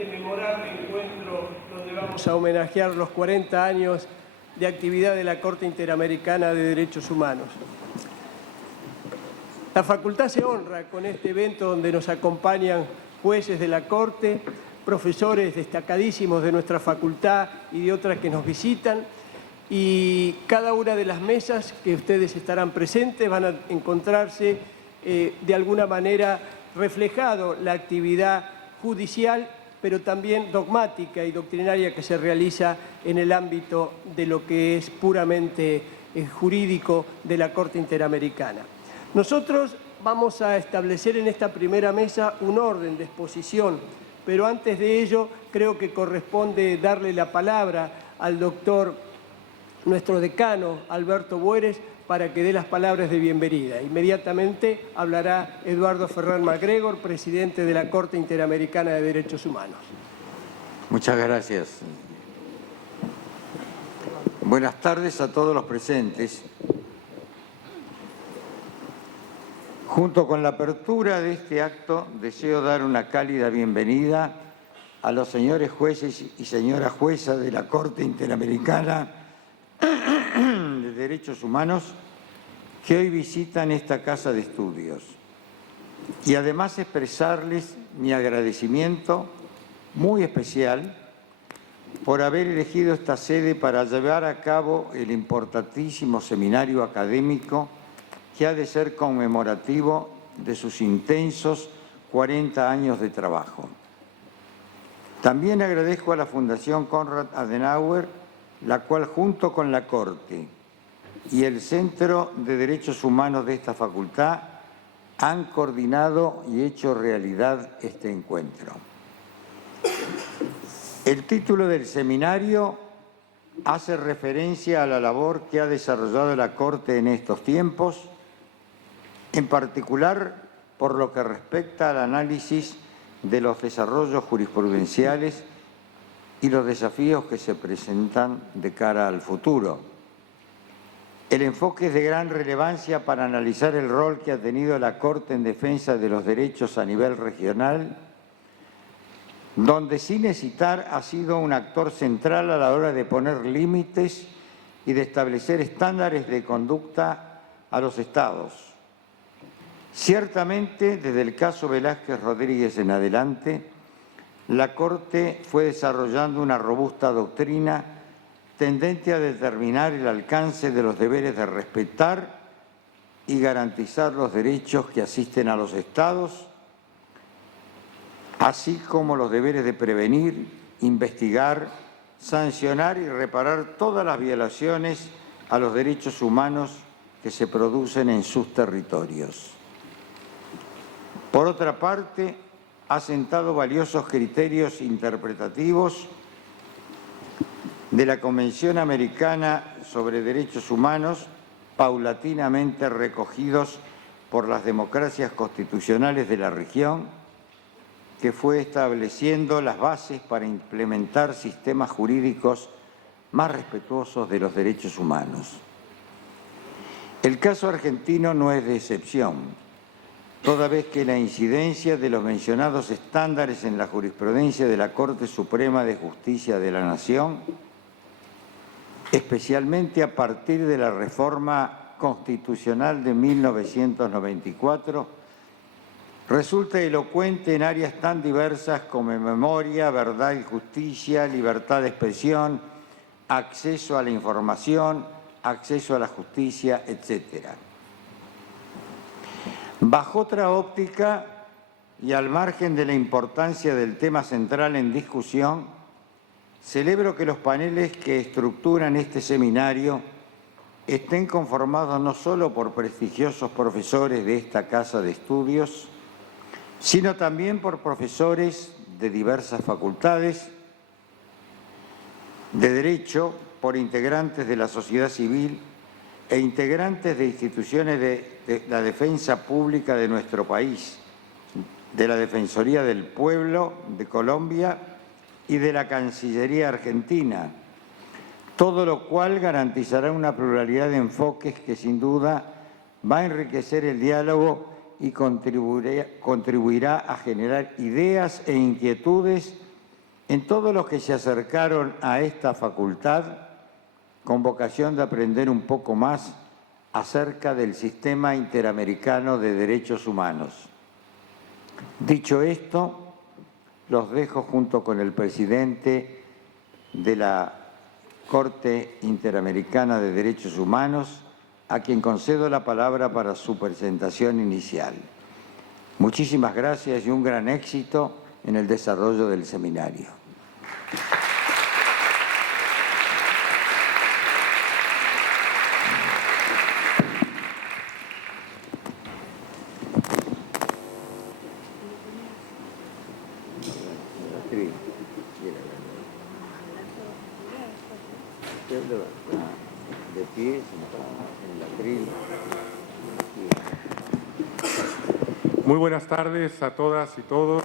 este memorable encuentro donde vamos a homenajear los 40 años de actividad de la Corte Interamericana de Derechos Humanos. La Facultad se honra con este evento donde nos acompañan jueces de la Corte, profesores destacadísimos de nuestra facultad y de otras que nos visitan, y cada una de las mesas que ustedes estarán presentes van a encontrarse de alguna manera reflejado la actividad judicial, pero también dogmática y doctrinaria que se realiza en el ámbito de lo que es puramente jurídico de la Corte Interamericana. Nosotros vamos a establecer en esta primera mesa un orden de exposición, pero antes de ello creo que corresponde darle la palabra al doctor, nuestro decano, Alberto Boeres, para que dé las palabras de bienvenida. Inmediatamente hablará Eduardo Ferrer MacGregor, presidente de la Corte Interamericana de Derechos Humanos. Muchas gracias. Buenas tardes a todos los presentes. Junto con la apertura de este acto, deseo dar una cálida bienvenida a los señores jueces y señoras juezas de la Corte Interamericana de Derechos Humanos que hoy visitan esta casa de estudios, y además expresarles mi agradecimiento muy especial por haber elegido esta sede para llevar a cabo el importantísimo seminario académico que ha de ser conmemorativo de sus intensos 40 años de trabajo. También agradezco a la Fundación Konrad Adenauer, la cual junto con la Corte y el Centro de Derechos Humanos de esta facultad han coordinado y hecho realidad este encuentro. El título del seminario hace referencia a la labor que ha desarrollado la Corte en estos tiempos, en particular por lo que respecta al análisis de los desarrollos jurisprudenciales y los desafíos que se presentan de cara al futuro. El enfoque es de gran relevancia para analizar el rol que ha tenido la Corte en defensa de los derechos a nivel regional, donde sin hesitar ha sido un actor central a la hora de poner límites y de establecer estándares de conducta a los Estados. Ciertamente, desde el caso Velázquez Rodríguez en adelante, la Corte fue desarrollando una robusta doctrina tendente a determinar el alcance de los deberes de respetar y garantizar los derechos que asisten a los Estados, así como los deberes de prevenir, investigar, sancionar y reparar todas las violaciones a los derechos humanos que se producen en sus territorios. Por otra parte, ha sentado valiosos criterios interpretativos de la Convención Americana sobre Derechos Humanos, paulatinamente recogidos por las democracias constitucionales de la región, que fue estableciendo las bases para implementar sistemas jurídicos más respetuosos de los derechos humanos. El caso argentino no es de excepción, toda vez que la incidencia de los mencionados estándares en la jurisprudencia de la Corte Suprema de Justicia de la Nación, especialmente a partir de la reforma constitucional de 1994, resulta elocuente en áreas tan diversas como memoria, verdad y justicia, libertad de expresión, acceso a la información, acceso a la justicia, etc. Bajo otra óptica y al margen de la importancia del tema central en discusión, celebro que los paneles que estructuran este seminario estén conformados no solo por prestigiosos profesores de esta casa de estudios, sino también por profesores de diversas facultades de Derecho, por integrantes de la sociedad civil e integrantes de instituciones de la defensa pública de nuestro país, de la Defensoría del Pueblo de Colombia y de la Cancillería Argentina, todo lo cual garantizará una pluralidad de enfoques que sin duda va a enriquecer el diálogo y contribuirá a generar ideas e inquietudes en todos los que se acercaron a esta facultad con vocación de aprender un poco más acerca del Sistema Interamericano de Derechos Humanos. Dicho esto, los dejo junto con el presidente de la Corte Interamericana de Derechos Humanos, a quien concedo la palabra para su presentación inicial. Muchísimas gracias y un gran éxito en el desarrollo del seminario. De pie, en el atril. Muy buenas tardes a todas y todos.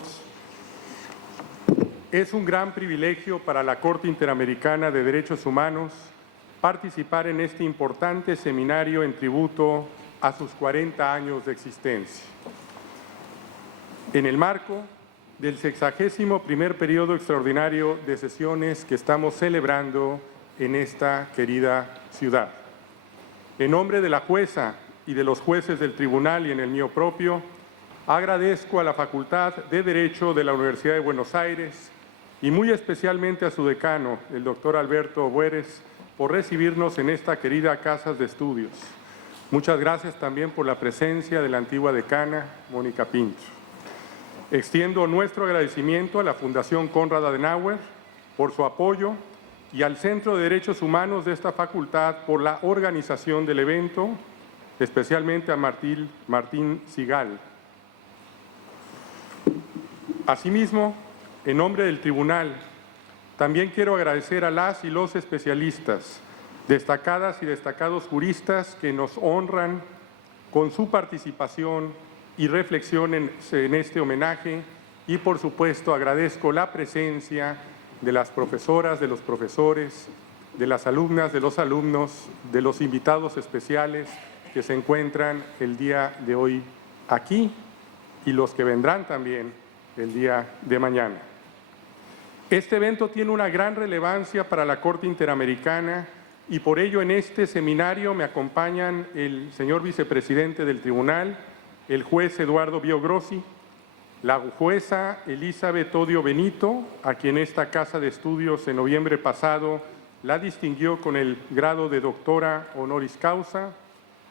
Es un gran privilegio para la Corte Interamericana de Derechos Humanos participar en este importante seminario en tributo a sus 40 años de existencia. En el marco del 61º periodo extraordinario de sesiones que estamos celebrando en esta querida ciudad. En nombre de la jueza y de los jueces del tribunal y en el mío propio, agradezco a la Facultad de Derecho de la Universidad de Buenos Aires y muy especialmente a su decano, el doctor Alberto Bueres, por recibirnos en esta querida casa de estudios. Muchas gracias también por la presencia de la antigua decana, Mónica Pinto. Extiendo nuestro agradecimiento a la Fundación Konrad Adenauer por su apoyo y al Centro de Derechos Humanos de esta facultad por la organización del evento, especialmente a Martín Sigal. Asimismo, en nombre del tribunal, también quiero agradecer a las y los especialistas, destacadas y destacados juristas que nos honran con su participación y reflexión en este homenaje y, por supuesto, agradezco la presencia de las profesoras, de los profesores, de las alumnas, de los alumnos, de los invitados especiales que se encuentran el día de hoy aquí y los que vendrán también el día de mañana. Este evento tiene una gran relevancia para la Corte Interamericana y por ello en este seminario me acompañan el señor vicepresidente del tribunal, el juez Eduardo Biogrossi, la jueza Elizabeth Odio Benito, a quien esta casa de estudios en noviembre pasado la distinguió con el grado de doctora honoris causa,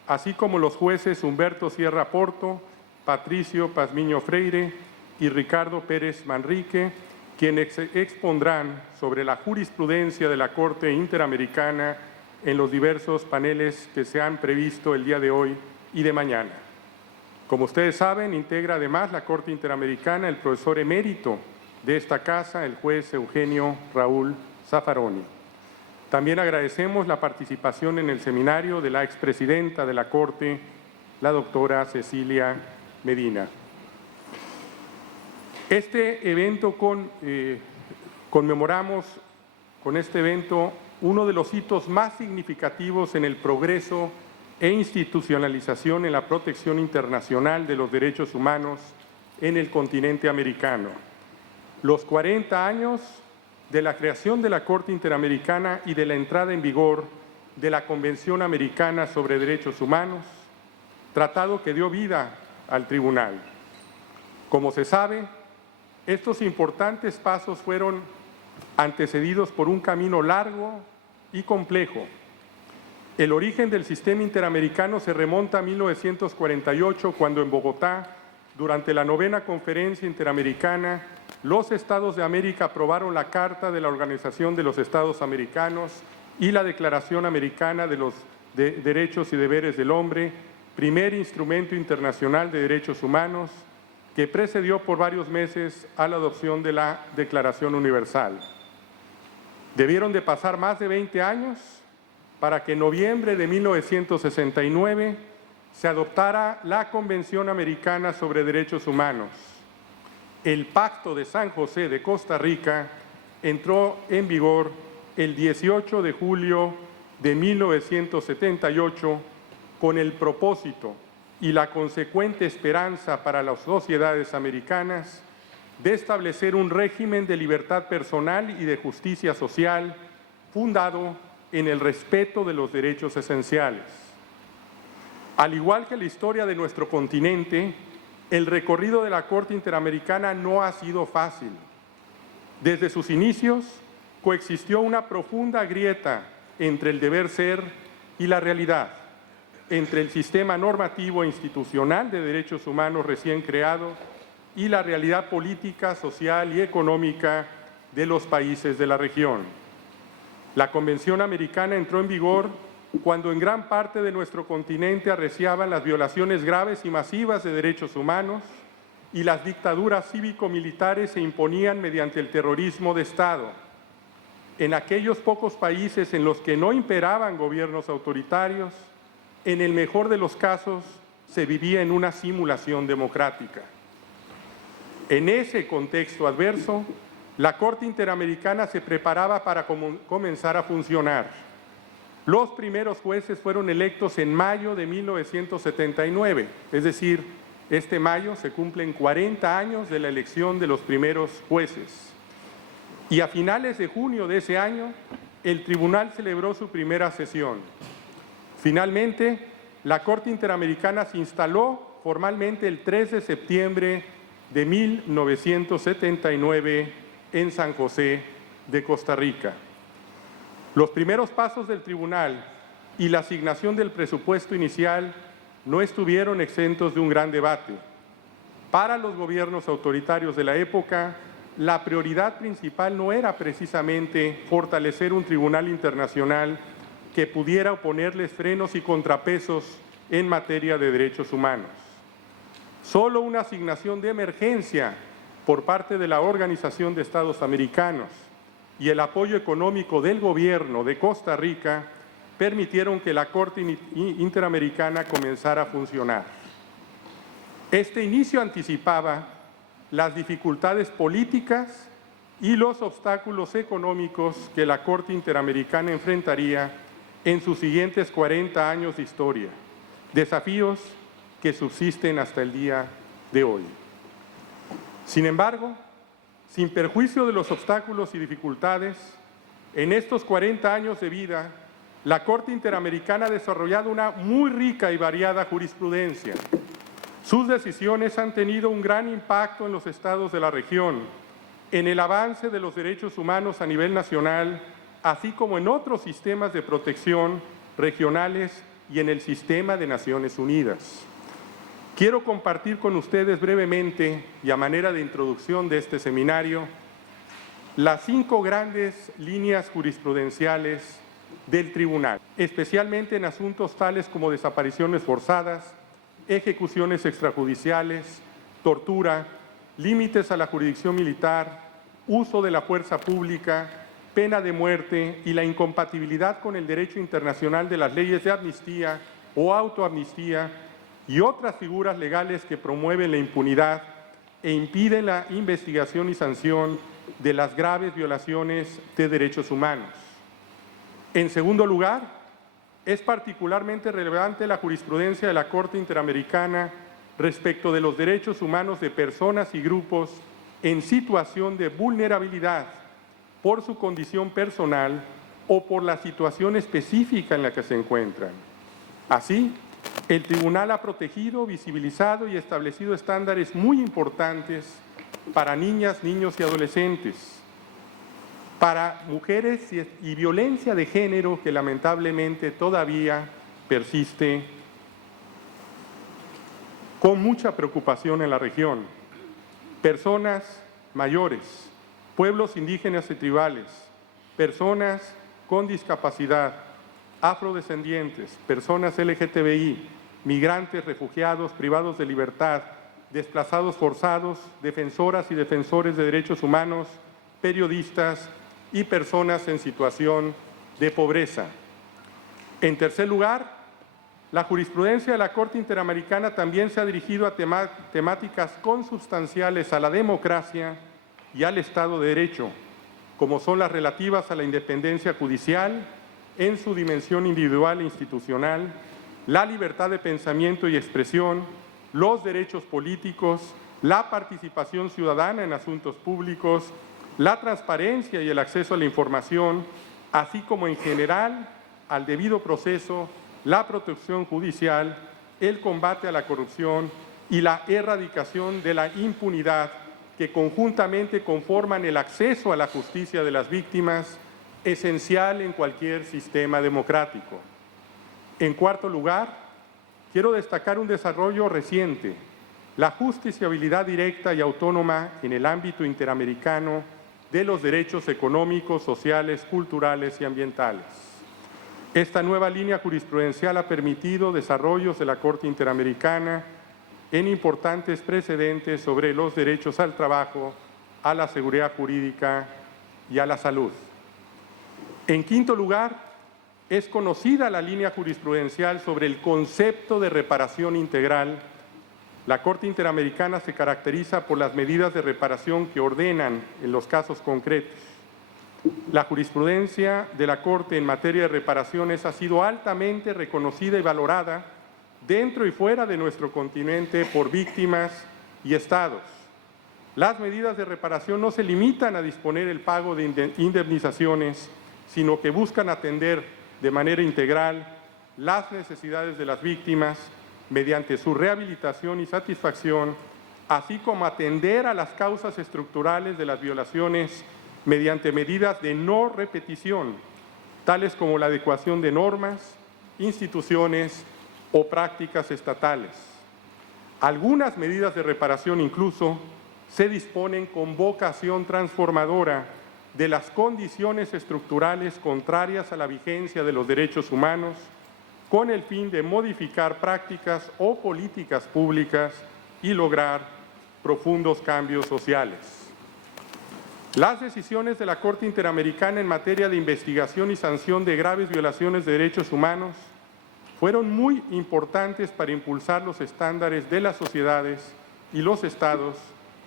así como los jueces Humberto Sierra Porto, Patricio Pazmiño Freire y Ricardo Pérez Manrique, quienes expondrán sobre la jurisprudencia de la Corte Interamericana en los diversos paneles que se han previsto el día de hoy y de mañana. Como ustedes saben, integra además la Corte Interamericana el profesor emérito de esta casa, el juez Eugenio Raúl Zaffaroni. También agradecemos la participación en el seminario de la expresidenta de la Corte, la doctora Cecilia Medina. Este evento conmemoramos con este evento uno de los hitos más significativos en el progreso e institucionalización en la protección internacional de los derechos humanos en el continente americano. Los 40 años de la creación de la Corte Interamericana y de la entrada en vigor de la Convención Americana sobre Derechos Humanos, tratado que dio vida al tribunal. Como se sabe, estos importantes pasos fueron antecedidos por un camino largo y complejo. El origen del sistema interamericano se remonta a 1948, cuando en Bogotá, durante la 9ª Conferencia Interamericana, los Estados de América aprobaron la Carta de la Organización de los Estados Americanos y la Declaración Americana de los Derechos y Deberes del Hombre, primer instrumento internacional de derechos humanos, que precedió por varios meses a la adopción de la Declaración Universal. Debieron de pasar más de 20 años para que en noviembre de 1969 se adoptara la Convención Americana sobre Derechos Humanos. El Pacto de San José de Costa Rica entró en vigor el 18 de julio de 1978 con el propósito y la consecuente esperanza para las sociedades americanas de establecer un régimen de libertad personal y de justicia social fundado en el respeto de los derechos esenciales. Al igual que la historia de nuestro continente, el recorrido de la Corte Interamericana no ha sido fácil. Desde sus inicios, coexistió una profunda grieta entre el deber ser y la realidad, entre el sistema normativo e institucional de derechos humanos recién creado y la realidad política, social y económica de los países de la región. La Convención Americana entró en vigor cuando en gran parte de nuestro continente arreciaban las violaciones graves y masivas de derechos humanos y las dictaduras cívico-militares se imponían mediante el terrorismo de Estado. En aquellos pocos países en los que no imperaban gobiernos autoritarios, en el mejor de los casos, se vivía en una simulación democrática. En ese contexto adverso, la Corte Interamericana se preparaba para comenzar a funcionar. Los primeros jueces fueron electos en mayo de 1979, es decir, este mayo se cumplen 40 años de la elección de los primeros jueces. Y a finales de junio de ese año, el tribunal celebró su primera sesión. Finalmente, la Corte Interamericana se instaló formalmente el 3 de septiembre de 1979 en San José de Costa Rica. Los primeros pasos del tribunal y la asignación del presupuesto inicial no estuvieron exentos de un gran debate. Para los gobiernos autoritarios de la época, la prioridad principal no era precisamente fortalecer un tribunal internacional que pudiera oponerles frenos y contrapesos en materia de derechos humanos. Solo una asignación de emergencia por parte de la Organización de Estados Americanos y el apoyo económico del gobierno de Costa Rica permitieron que la Corte Interamericana comenzara a funcionar. Este inicio anticipaba las dificultades políticas y los obstáculos económicos que la Corte Interamericana enfrentaría en sus siguientes 40 años de historia, desafíos que subsisten hasta el día de hoy. Sin embargo, sin perjuicio de los obstáculos y dificultades, en estos 40 años de vida, la Corte Interamericana ha desarrollado una muy rica y variada jurisprudencia. Sus decisiones han tenido un gran impacto en los estados de la región, en el avance de los derechos humanos a nivel nacional, así como en otros sistemas de protección regionales y en el sistema de Naciones Unidas. Quiero compartir con ustedes brevemente y a manera de introducción de este seminario las 5 grandes líneas jurisprudenciales del tribunal, especialmente en asuntos tales como desapariciones forzadas, ejecuciones extrajudiciales, tortura, límites a la jurisdicción militar, uso de la fuerza pública, pena de muerte y la incompatibilidad con el derecho internacional de las leyes de amnistía o autoamnistía y otras figuras legales que promueven la impunidad e impiden la investigación y sanción de las graves violaciones de derechos humanos. En segundo lugar, es particularmente relevante la jurisprudencia de la Corte Interamericana respecto de los derechos humanos de personas y grupos en situación de vulnerabilidad por su condición personal o por la situación específica en la que se encuentran. Así, el Tribunal ha protegido, visibilizado y establecido estándares muy importantes para niñas, niños y adolescentes, para mujeres y violencia de género que lamentablemente todavía persiste con mucha preocupación en la región, personas mayores, pueblos indígenas y tribales, personas con discapacidad, afrodescendientes, personas LGTBI, migrantes, refugiados, privados de libertad, desplazados forzados, defensoras y defensores de derechos humanos, periodistas y personas en situación de pobreza. En tercer lugar, la jurisprudencia de la Corte Interamericana también se ha dirigido a temáticas consubstanciales a la democracia y al Estado de Derecho, como son las relativas a la independencia judicial en su dimensión individual e institucional, la libertad de pensamiento y expresión, los derechos políticos, la participación ciudadana en asuntos públicos, la transparencia y el acceso a la información, así como en general al debido proceso, la protección judicial, el combate a la corrupción y la erradicación de la impunidad que conjuntamente conforman el acceso a la justicia de las víctimas, esencial en cualquier sistema democrático. En cuarto lugar, quiero destacar un desarrollo reciente, la justiciabilidad directa y autónoma en el ámbito interamericano de los derechos económicos, sociales, culturales y ambientales. Esta nueva línea jurisprudencial ha permitido desarrollos de la Corte Interamericana en importantes precedentes sobre los derechos al trabajo, a la seguridad jurídica y a la salud. En quinto lugar, es conocida la línea jurisprudencial sobre el concepto de reparación integral. La Corte Interamericana se caracteriza por las medidas de reparación que ordenan en los casos concretos. La jurisprudencia de la Corte en materia de reparaciones ha sido altamente reconocida y valorada dentro y fuera de nuestro continente por víctimas y estados. Las medidas de reparación no se limitan a disponer el pago de indemnizaciones, sino que buscan atender de manera integral las necesidades de las víctimas mediante su rehabilitación y satisfacción, así como atender a las causas estructurales de las violaciones mediante medidas de no repetición, tales como la adecuación de normas, instituciones o prácticas estatales. Algunas medidas de reparación incluso se disponen con vocación transformadora de las condiciones estructurales contrarias a la vigencia de los derechos humanos, con el fin de modificar prácticas o políticas públicas y lograr profundos cambios sociales. Las decisiones de la Corte Interamericana en materia de investigación y sanción de graves violaciones de derechos humanos fueron muy importantes para impulsar los estándares de las sociedades y los estados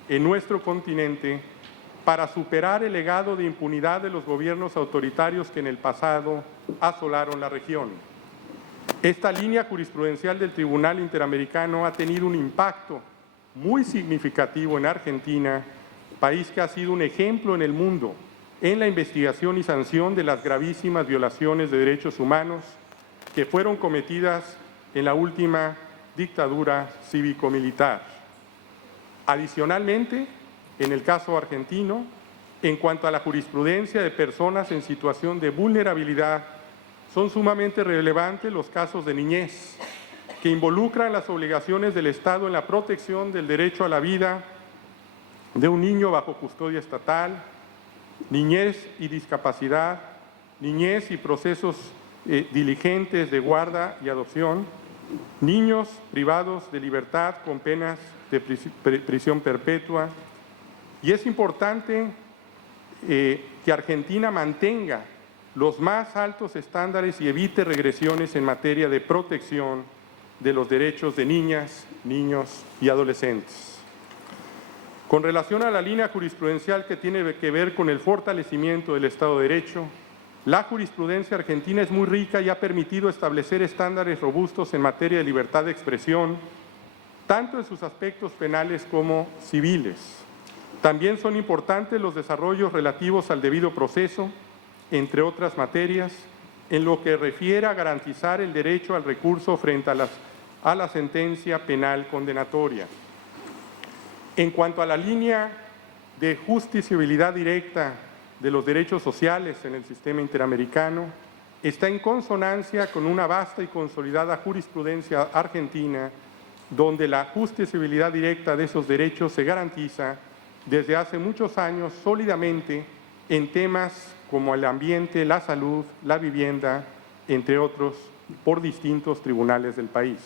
en nuestro continente para superar el legado de impunidad de los gobiernos autoritarios que en el pasado asolaron la región. Esta línea jurisprudencial del Tribunal Interamericano ha tenido un impacto muy significativo en Argentina, país que ha sido un ejemplo en el mundo en la investigación y sanción de las gravísimas violaciones de derechos humanos que fueron cometidas en la última dictadura cívico-militar. Adicionalmente, en el caso argentino, en cuanto a la jurisprudencia de personas en situación de vulnerabilidad, son sumamente relevantes los casos de niñez, que involucran las obligaciones del Estado en la protección del derecho a la vida de un niño bajo custodia estatal, niñez y discapacidad, niñez y procesos diligentes de guarda y adopción, niños privados de libertad con penas de prisión perpetua. Y es importante que Argentina mantenga los más altos estándares y evite regresiones en materia de protección de los derechos de niñas, niños y adolescentes. Con relación a la línea jurisprudencial que tiene que ver con el fortalecimiento del Estado de Derecho, la jurisprudencia argentina es muy rica y ha permitido establecer estándares robustos en materia de libertad de expresión, tanto en sus aspectos penales como civiles. También son importantes los desarrollos relativos al debido proceso, entre otras materias, en lo que refiere a garantizar el derecho al recurso frente a la sentencia penal condenatoria. En cuanto a la línea de justiciabilidad directa de los derechos sociales en el sistema interamericano, está en consonancia con una vasta y consolidada jurisprudencia argentina, donde la justiciabilidad directa de esos derechos se garantiza desde hace muchos años sólidamente en temas como el ambiente, la salud, la vivienda, entre otros, por distintos tribunales del país.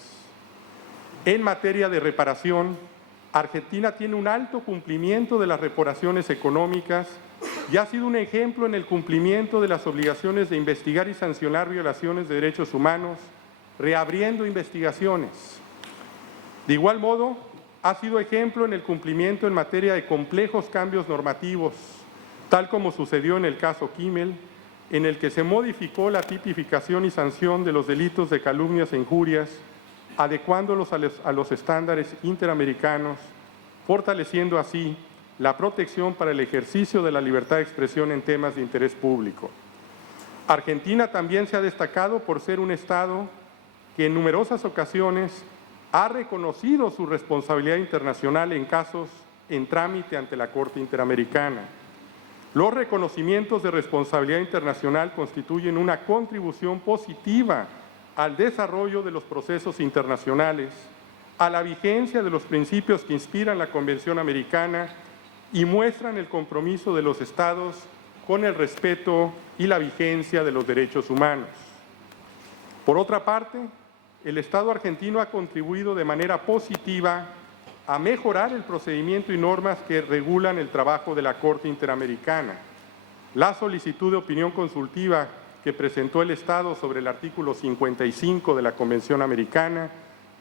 En materia de reparación, Argentina tiene un alto cumplimiento de las reparaciones económicas y ha sido un ejemplo en el cumplimiento de las obligaciones de investigar y sancionar violaciones de derechos humanos, reabriendo investigaciones. De igual modo, ha sido ejemplo en el cumplimiento en materia de complejos cambios normativos, tal como sucedió en el caso Kimmel, en el que se modificó la tipificación y sanción de los delitos de calumnias e injurias, adecuándolos a los estándares interamericanos fortaleciendo así la protección para el ejercicio de la libertad de expresión en temas de interés público. Argentina también se ha destacado por ser un Estado que en numerosas ocasiones ha reconocido su responsabilidad internacional en casos en trámite ante la Corte Interamericana. Los reconocimientos de responsabilidad internacional constituyen una contribución positiva al desarrollo de los procesos internacionales, a la vigencia de los principios que inspiran la Convención Americana y muestran el compromiso de los Estados con el respeto y la vigencia de los derechos humanos. Por otra parte, el Estado argentino ha contribuido de manera positiva a mejorar el procedimiento y normas que regulan el trabajo de la Corte Interamericana. La solicitud de opinión consultiva que presentó el Estado sobre el artículo 55 de la Convención Americana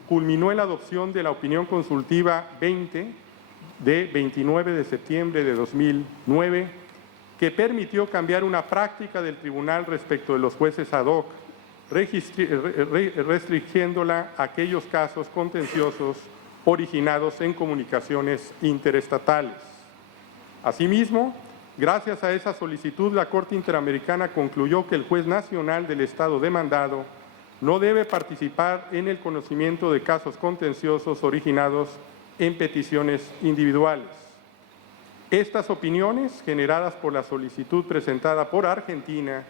culminó en la adopción de la opinión consultiva 20 de 29 de septiembre de 2009, que permitió cambiar una práctica del tribunal respecto de los jueces ad hoc, restringiéndola a aquellos casos contenciosos originados en comunicaciones interestatales. Asimismo, gracias a esa solicitud, la Corte Interamericana concluyó que el juez nacional del Estado demandado no debe participar en el conocimiento de casos contenciosos originados en peticiones individuales. Estas opiniones, generadas por la solicitud presentada por Argentina,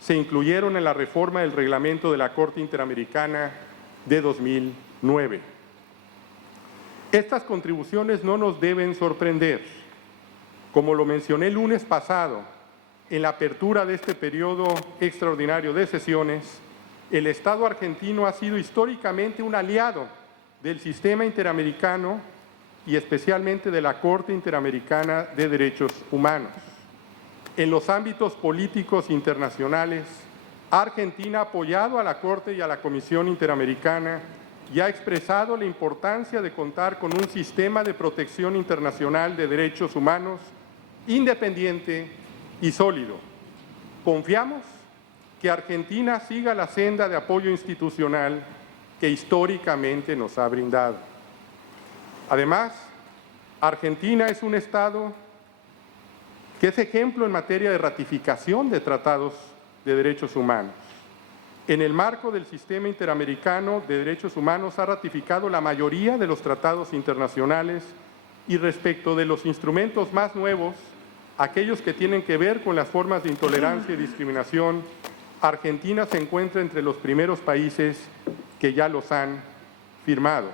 se incluyeron en la reforma del reglamento de la Corte Interamericana de 2009. Estas contribuciones no nos deben sorprender. Como lo mencioné el lunes pasado, en la apertura de este periodo extraordinario de sesiones, el Estado argentino ha sido históricamente un aliado del sistema interamericano y especialmente de la Corte Interamericana de Derechos Humanos. En los ámbitos políticos internacionales, Argentina ha apoyado a la Corte y a la Comisión Interamericana y ha expresado la importancia de contar con un sistema de protección internacional de derechos humanos independiente y sólido. Confiamos que Argentina siga la senda de apoyo institucional que históricamente nos ha brindado. Además, Argentina es un Estado que es ejemplo en materia de ratificación de tratados de derechos humanos. En el marco del Sistema Interamericano de Derechos Humanos ha ratificado la mayoría de los tratados internacionales y respecto de los instrumentos más nuevos, aquellos que tienen que ver con las formas de intolerancia y discriminación, Argentina se encuentra entre los primeros países que ya los han firmado.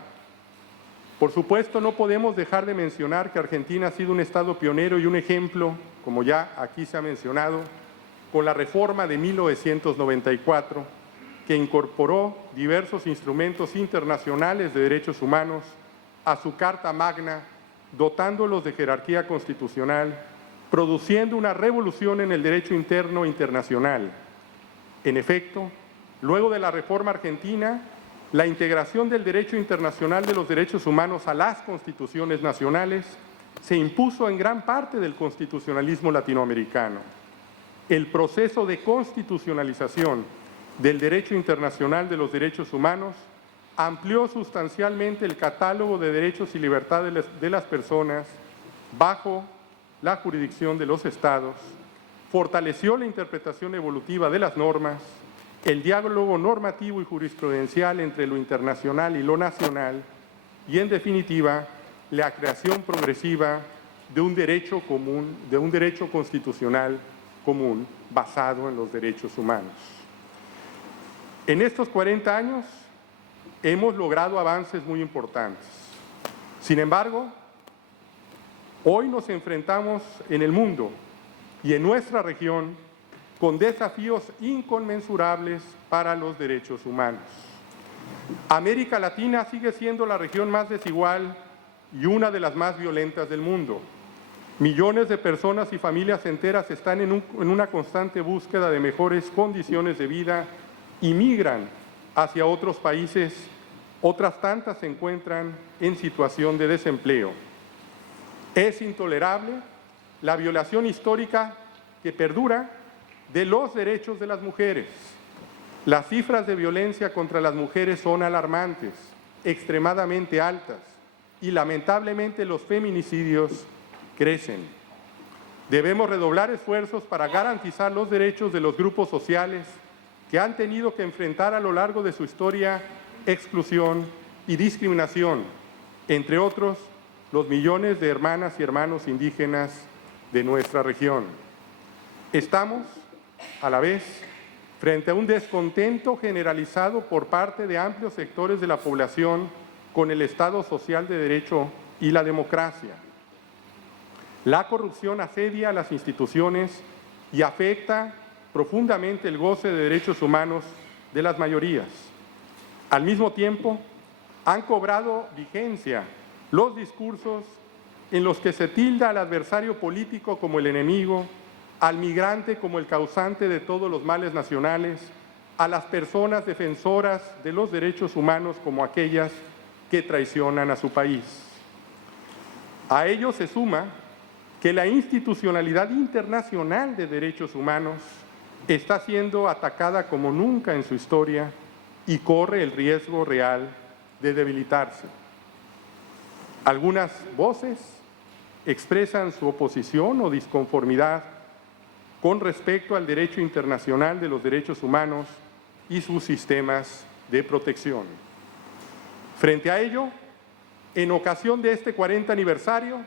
Por supuesto, no podemos dejar de mencionar que Argentina ha sido un Estado pionero y un ejemplo, como ya aquí se ha mencionado, con la reforma de 1994, que incorporó diversos instrumentos internacionales de derechos humanos a su Carta Magna, dotándolos de jerarquía constitucional, produciendo una revolución en el derecho interno internacional. En efecto, luego de la reforma argentina, la integración del derecho internacional de los derechos humanos a las constituciones nacionales se impuso en gran parte del constitucionalismo latinoamericano. El proceso de constitucionalización del derecho internacional de los derechos humanos amplió sustancialmente el catálogo de derechos y libertades de las personas bajo la jurisdicción de los Estados, fortaleció la interpretación evolutiva de las normas, el diálogo normativo y jurisprudencial entre lo internacional y lo nacional y, en definitiva, la creación progresiva de un derecho común, de un derecho constitucional común basado en los derechos humanos. En estos 40 años hemos logrado avances muy importantes. Sin embargo, hoy nos enfrentamos en el mundo y en nuestra región con desafíos inconmensurables para los derechos humanos. América Latina sigue siendo la región más desigual y una de las más violentas del mundo. Millones de personas y familias enteras están en una constante búsqueda de mejores condiciones de vida y migran hacia otros países. Otras tantas se encuentran en situación de desempleo. Es intolerable la violación histórica que perdura de los derechos de las mujeres. Las cifras de violencia contra las mujeres son alarmantes, extremadamente altas y lamentablemente los feminicidios crecen. Debemos redoblar esfuerzos para garantizar los derechos de los grupos sociales que han tenido que enfrentar a lo largo de su historia exclusión y discriminación, entre otros, los millones de hermanas y hermanos indígenas de nuestra región. Estamos, a la vez, frente a un descontento generalizado por parte de amplios sectores de la población con el Estado social de derecho y la democracia. La corrupción asedia a las instituciones y afecta profundamente el goce de derechos humanos de las mayorías. Al mismo tiempo, han cobrado vigencia los discursos en los que se tilda al adversario político como el enemigo, al migrante como el causante de todos los males nacionales, a las personas defensoras de los derechos humanos como aquellas que traicionan a su país. A ello se suma que la institucionalidad internacional de derechos humanos está siendo atacada como nunca en su historia y corre el riesgo real de debilitarse. Algunas voces expresan su oposición o disconformidad con respecto al derecho internacional de los derechos humanos y sus sistemas de protección. Frente a ello, en ocasión de este 40 aniversario,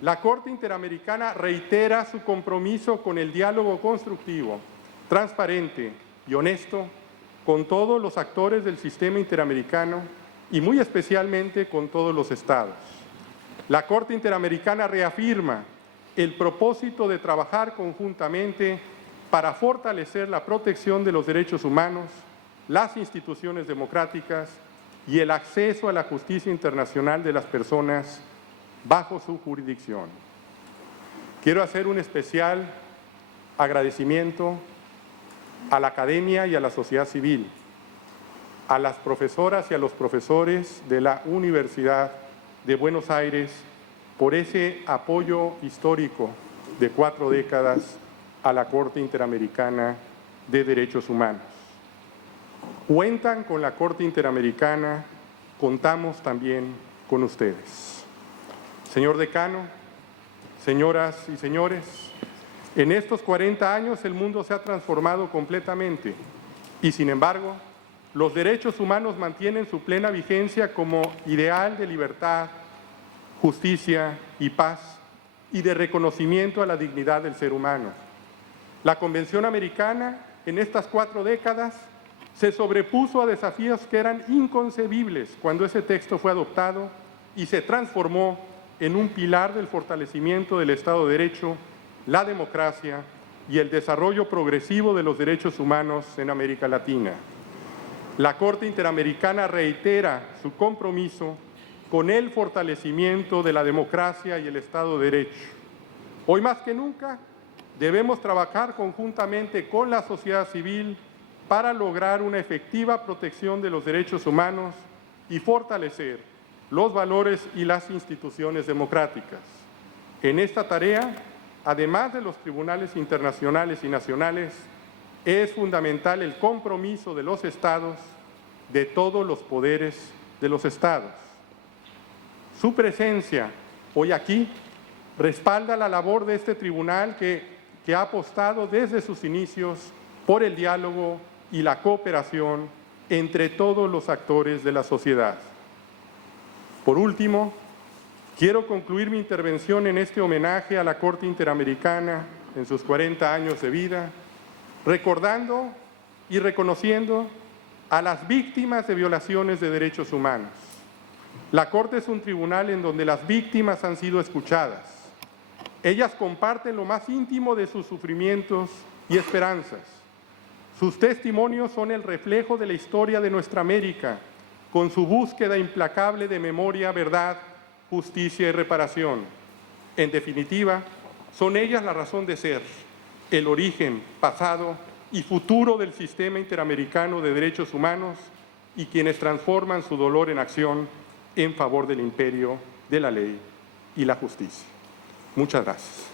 la Corte Interamericana reitera su compromiso con el diálogo constructivo, transparente y honesto con todos los actores del sistema interamericano y muy especialmente con todos los estados. La Corte Interamericana reafirma el propósito de trabajar conjuntamente para fortalecer la protección de los derechos humanos, las instituciones democráticas y el acceso a la justicia internacional de las personas bajo su jurisdicción. Quiero hacer un especial agradecimiento a la academia y a la sociedad civil, a las profesoras y a los profesores de la Universidad de Buenos Aires por ese apoyo histórico de 4 décadas a la Corte Interamericana de Derechos Humanos. Cuentan con la Corte Interamericana, contamos también con ustedes. Señor decano, señoras y señores, en estos 40 años el mundo se ha transformado completamente y, sin embargo, los derechos humanos mantienen su plena vigencia como ideal de libertad, justicia y paz y de reconocimiento a la dignidad del ser humano. La Convención Americana, en estas 4 décadas, se sobrepuso a desafíos que eran inconcebibles cuando ese texto fue adoptado y se transformó en un pilar del fortalecimiento del Estado de Derecho, la democracia y el desarrollo progresivo de los derechos humanos en América Latina. La Corte Interamericana reitera su compromiso con el fortalecimiento de la democracia y el Estado de Derecho. Hoy más que nunca debemos trabajar conjuntamente con la sociedad civil para lograr una efectiva protección de los derechos humanos y fortalecer los valores y las instituciones democráticas. En esta tarea, además de los tribunales internacionales y nacionales, es fundamental el compromiso de los estados, de todos los poderes de los estados. Su presencia hoy aquí respalda la labor de este tribunal que ha apostado desde sus inicios por el diálogo y la cooperación entre todos los actores de la sociedad. Por último, quiero concluir mi intervención en este homenaje a la Corte Interamericana en sus 40 años de vida, recordando y reconociendo a las víctimas de violaciones de derechos humanos. La Corte es un tribunal en donde las víctimas han sido escuchadas. Ellas comparten lo más íntimo de sus sufrimientos y esperanzas. Sus testimonios son el reflejo de la historia de nuestra América, con su búsqueda implacable de memoria, verdad, justicia y reparación. En definitiva, son ellas la razón de ser, el origen, pasado y futuro del sistema interamericano de derechos humanos y quienes transforman su dolor en acción en favor del imperio de la ley y la justicia. Muchas gracias.